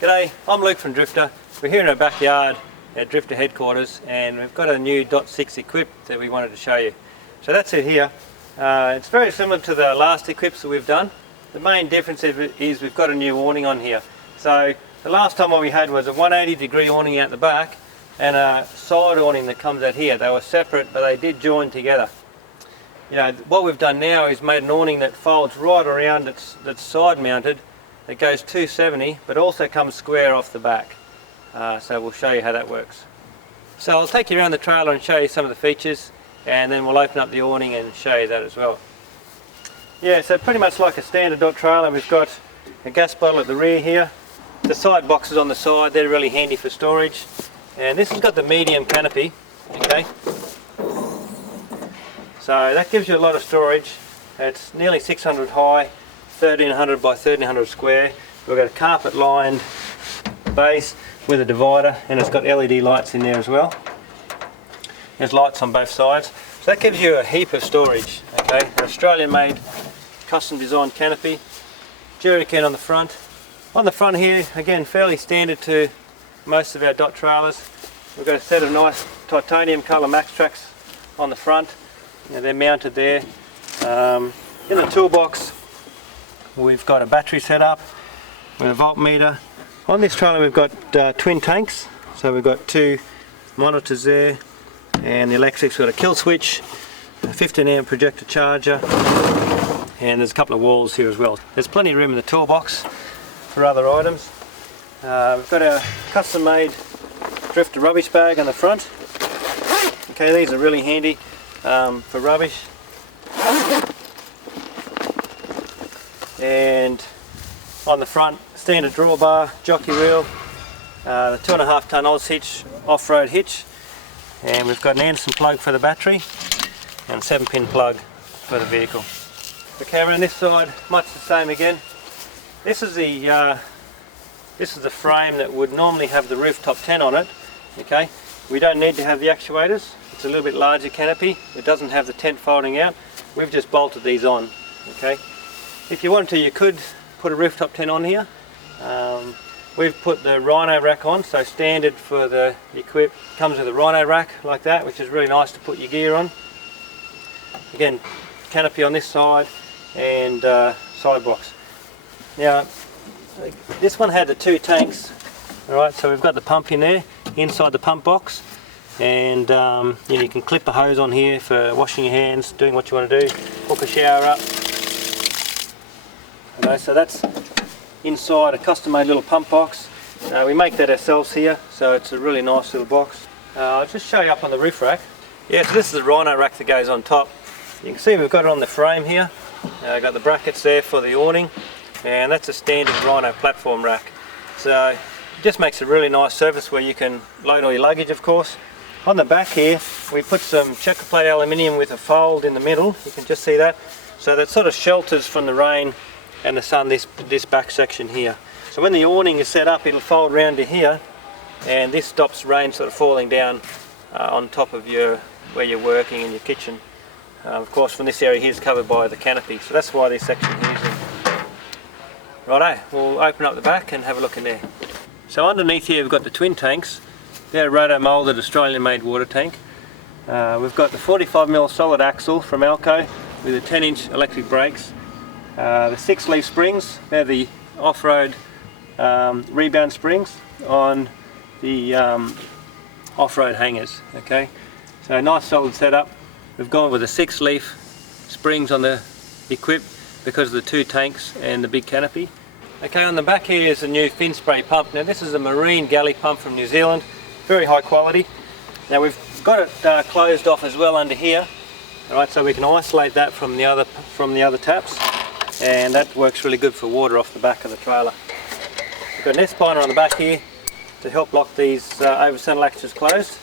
G'day, I'm Luke from Drifta. We're here in our backyard at Drifta headquarters, and we've got a new .6 equip that we wanted to show you. So that's it here. It's very similar to the last equips that we've done. The main difference is we've got a new awning on here. So the last time what we had was a 180-degree awning out the back and a side awning that comes out here. They were separate, but they did join together. You know, what we've done now is made an awning that folds right around, that's side mounted. It goes 270, but also comes square off the back. So we'll show you how that works. So I'll take you around the trailer and show you some of the features, and then we'll open up the awning and show you that as well. Yeah, so pretty much like a standard dot trailer, we've got a gas bottle at the rear here. The side boxes on the side, they're really handy for storage. And this has got the medium canopy, okay? So that gives you a lot of storage. It's nearly 600 high, 1300 by 1300 square. We've got a carpet lined base with a divider, and it's got LED lights in there as well. There's lights on both sides. So that gives you a heap of storage, okay? An Australian made, custom designed canopy. Jerry can on the front. On the front here, again, fairly standard to most of our dot trailers. We've got a set of nice titanium colour max tracks on the front. They're mounted there. In the toolbox we've got a battery set up with a voltmeter. On this trailer we've got twin tanks, so we've got two monitors there, and the electric's got a kill switch, a 15 amp projector charger, and there's a couple of walls here as well. There's plenty of room in the toolbox for other items. We've got our custom made Drifta rubbish bag on the front. Okay, these are really handy for rubbish. And on the front, standard drawbar, jockey wheel, the 2.5 ton Oz hitch, off-road hitch, and we've got an Anderson plug for the battery and a 7-pin plug for the vehicle. Okay, around this side, much the same again. This is the frame that would normally have the rooftop tent on it. Okay, we don't need to have the actuators. It's a little bit larger canopy. It doesn't have the tent folding out. We've just bolted these on. Okay. If you wanted to, you could put a rooftop tent on here. We've put the rhino rack on, so standard for the equip comes with a rhino rack like that, which is really nice to put your gear on. Again, canopy on this side and side box. Now, this one had the two tanks. All right, so we've got the pump in there inside the pump box, and you can clip a hose on here for washing your hands, doing what you want to do, hook a shower up. Okay, so that's inside a custom made little pump box. We make that ourselves here, so it's a really nice little box. I'll just show you up on the roof rack. Yeah, so this is the rhino rack that goes on top. You can see we've got it on the frame here. I've got the brackets there for the awning, and that's a standard rhino platform rack. So it just makes a really nice surface where you can load all your luggage, of course. On the back here, we put some checker plate aluminium with a fold in the middle. You can just see that. So that sort of shelters from the rain and the sun this back section here. So when the awning is set up, it'll fold round to here, and this stops rain sort of falling down on top of where you're working in your kitchen. Of course, from this area here is covered by the canopy, so that's why this section here is in. Righto, we'll open up the back and have a look in there. So underneath here we've got the twin tanks. They're a roto moulded Australian made water tank. We've got the 45mm solid axle from Alco with the 10-inch electric brakes. The 6-leaf springs, they're the off-road rebound springs on the off-road hangers. Okay, so a nice solid setup. We've gone with the 6-leaf springs on the equip because of the two tanks and the big canopy. Okay, on the back here is a new fin spray pump. Now this is a marine Galley pump from New Zealand, very high quality. Now we've got it closed off as well under here, all right, so we can isolate that from the other taps, and that works really good for water off the back of the trailer. We've got an S-binder on the back here to help lock these over-center latches closed.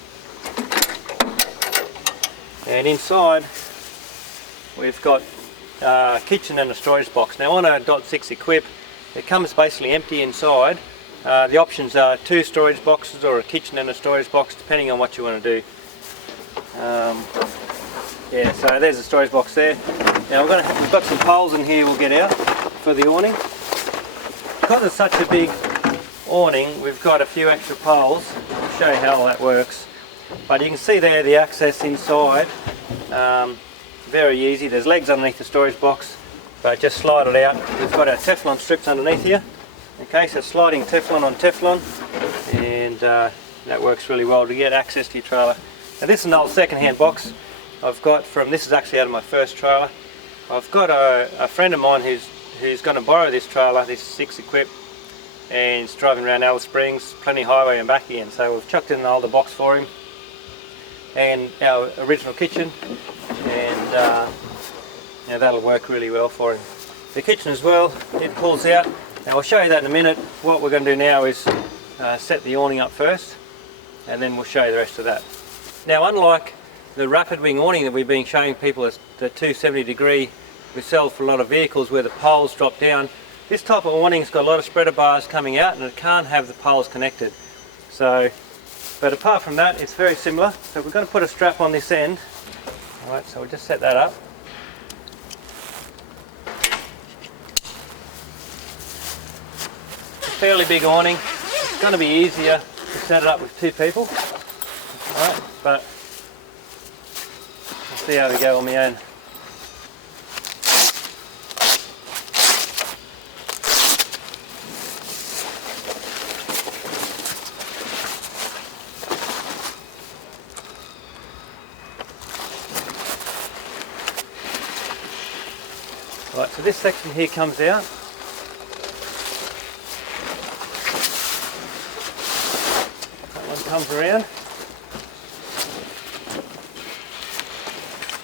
And inside we've got a kitchen and a storage box. Now on a .6 equip, it comes basically empty inside. The options are 2 storage boxes or a kitchen and a storage box, depending on what you want to do. Yeah, so there's the storage box there. Now we've got some poles in here we'll get out for the awning. Because it's such a big awning we've got a few extra poles. I'll show you how that works. But you can see there the access inside, very easy. There's legs underneath the storage box, but just slide it out. We've got our Teflon strips underneath here. Okay, so sliding Teflon on Teflon, and that works really well to get access to your trailer. Now this is an old second-hand box I've got from, this is actually out of my first trailer. I've got a friend of mine who's going to borrow this trailer, this 6 equip, and he's driving around Alice Springs, plenty highway and back again. So we've chucked in an older box for him, and our original kitchen, and that'll work really well for him. The kitchen as well, it pulls out. Now I'll show you that in a minute. What we're going to do now is set the awning up first, and then we'll show you the rest of that. Now, unlike the rapid wing awning that we've been showing people, as the 270 degree we sell for a lot of vehicles where the poles drop down, this type of awning's got a lot of spreader bars coming out and it can't have the poles connected. So, but apart from that, it's very similar. So we're going to put a strap on this end. Alright, so we'll just set that up. It's a fairly big awning. It's going to be easier to set it up with 2 people. Alright, but I'll see how we go on my own. Right, so this section here comes out. That one comes around.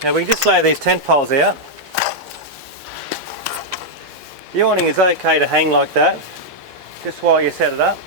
Now we can just lay these tent poles out. The awning is okay to hang like that, just while you set it up.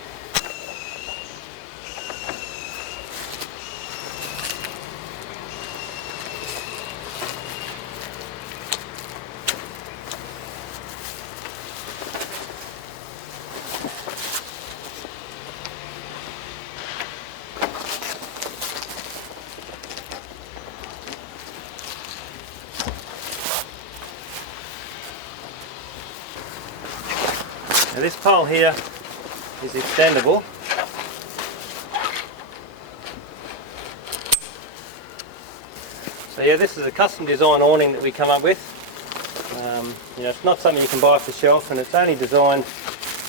Now this pole here is extendable. So yeah, this is a custom design awning that we come up with. It's not something you can buy off the shelf, and it's only designed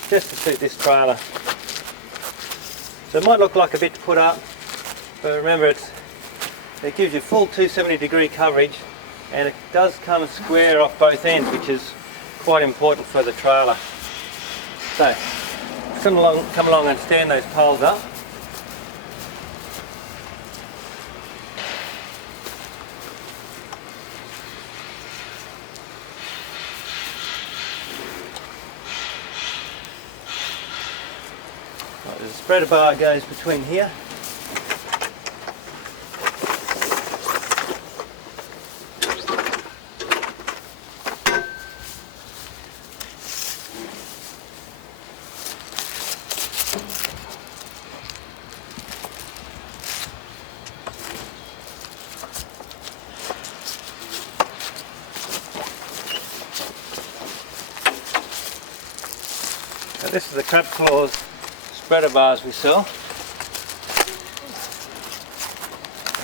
just to suit this trailer. So it might look like a bit to put up, but remember it gives you full 270 degree coverage, and it does come square off both ends, which is quite important for the trailer. So, come along and stand those poles up. Right, there's a spreader bar goes between here. Now this is the crab claws spreader bars we sell.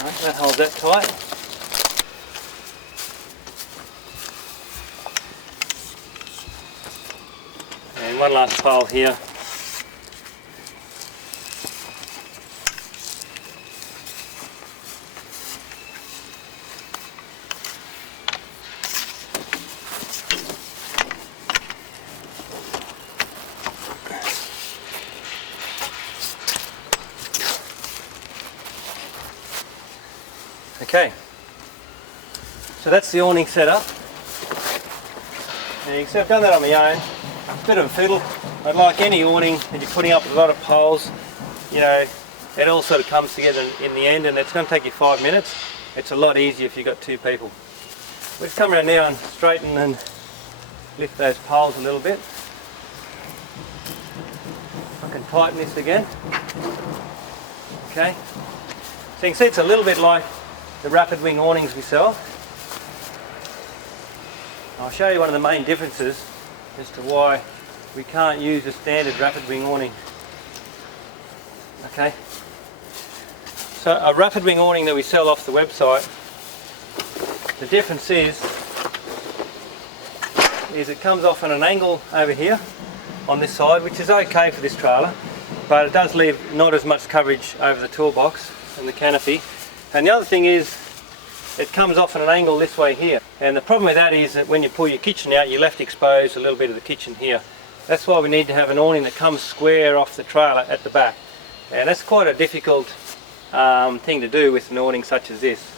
Right, that holds that tight. And one last pole here. Okay, so that's the awning set up. Now you can see I've done that on my own. It's a bit of a fiddle, but like any awning that you're putting up with a lot of poles, it all sort of comes together in the end, and it's going to take you 5 minutes. It's a lot easier if you've got 2 people. We'll just come around now and straighten and lift those poles a little bit. I can tighten this again. Okay, so you can see it's a little bit like the rapid wing awnings we sell. I'll show you one of the main differences as to why we can't use a standard rapid wing awning. Okay. So a rapid wing awning that we sell off the website, the difference is it comes off on an angle over here on this side, which is okay for this trailer, but it does leave not as much coverage over the toolbox and the canopy. And the other thing is it comes off at an angle this way here, and the problem with that is that when you pull your kitchen out, you're left exposed a little bit of the kitchen here. That's why we need to have an awning that comes square off the trailer at the back, and that's quite a difficult thing to do with an awning such as this.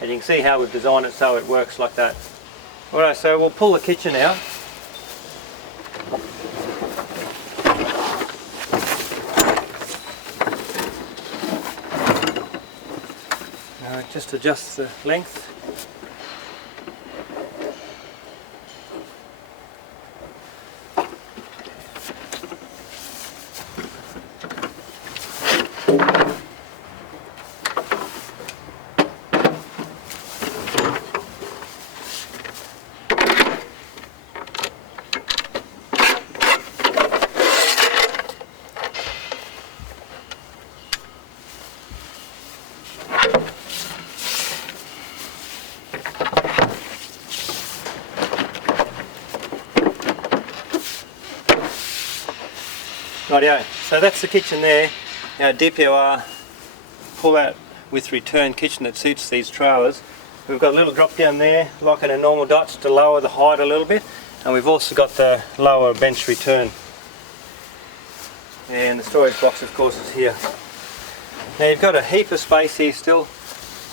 And you can see how we've designed it so it works like that. Alright, so we'll pull the kitchen out. Just adjust the length. Rightio, so that's the kitchen there. Our DPOR pull out with return kitchen that suits these trailers. We've got a little drop down there like in a normal Dutch to lower the height a little bit, and we've also got the lower bench return. And the storage box of course is here. Now you've got a heap of space here still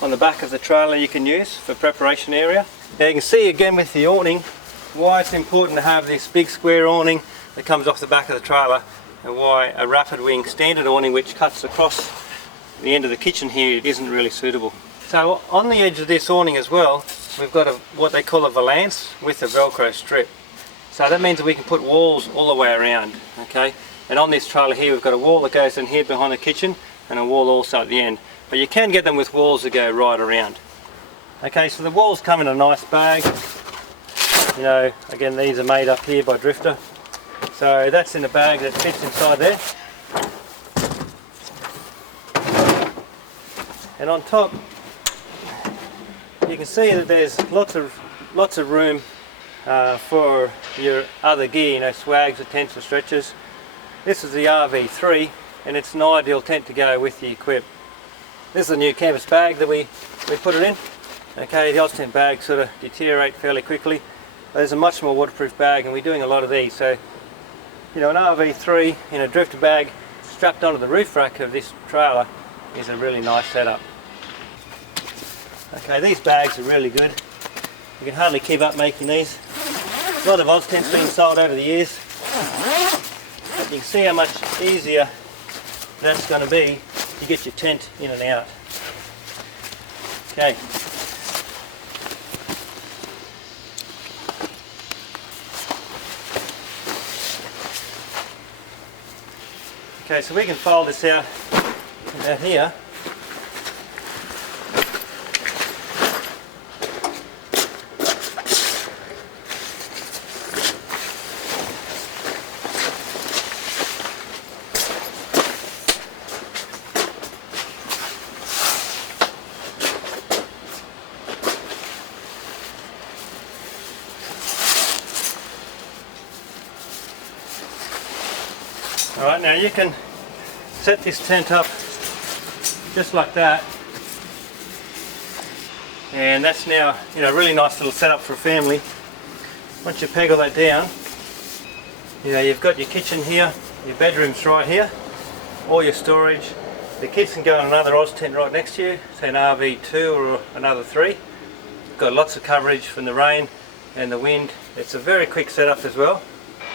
on the back of the trailer you can use for preparation area. Now you can see again with the awning why it's important to have this big square awning that comes off the back of the trailer, and why a rapid wing standard awning which cuts across the end of the kitchen here isn't really suitable. So on the edge of this awning as well, we've got what they call a valance with a Velcro strip. So that means that we can put walls all the way around, okay? And on this trailer here we've got a wall that goes in here behind the kitchen and a wall also at the end. But you can get them with walls that go right around. Okay, so the walls come in a nice bag. You know, again these are made up here by Drifta. So that's in a bag that fits inside there. And on top you can see that there's lots of room for your other gear, you know, swags or tents or stretchers. This is the RV3 and it's an ideal tent to go with the equip. This is a new canvas bag that we put it in. Okay, the Oztent bags sort of deteriorate fairly quickly. There's a much more waterproof bag and we're doing a lot of these. So, you know, an RV3 in a Drifta bag strapped onto the roof rack of this trailer is a really nice setup. Okay, these bags are really good. You can hardly keep up making these. A lot of Oztents being sold over the years. But you can see how much easier that's going to be to get your tent in and out. Okay. Okay, so we can fold this out here. Alright, now you can set this tent up just like that, and that's now, you know, a really nice little setup for a family. Once you peg all that down, you know, you've got your kitchen here, your bedroom's right here, all your storage. The kids can go in another Oz tent right next to you, say an RV2 or another 3. You've got lots of coverage from the rain and the wind. It's a very quick setup as well.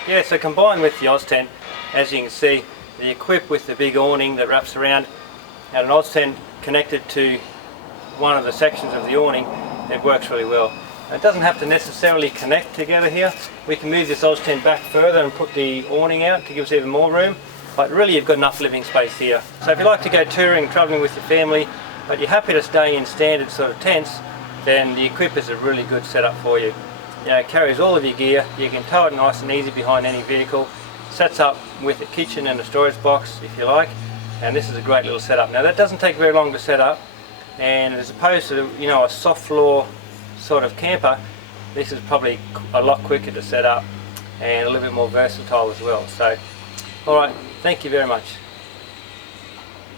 Yeah, so combined with the Oz tent, as you can see, the equip with the big awning that wraps around and an Oz tent connected to one of the sections of the awning, it works really well. It doesn't have to necessarily connect together here. We can move this Oz tent back further and put the awning out to give us even more room, but really you've got enough living space here. So if you like to go touring, travelling with your family, but you're happy to stay in standard sort of tents, then the equip is a really good setup for you. You know, it carries all of your gear, you can tow it nice and easy behind any vehicle, sets up with a kitchen and a storage box if you like, and this is a great little setup. Now that doesn't take very long to set up, and as opposed to, you know, a soft floor sort of camper, this is probably a lot quicker to set up and a little bit more versatile as well. So alright, thank you very much.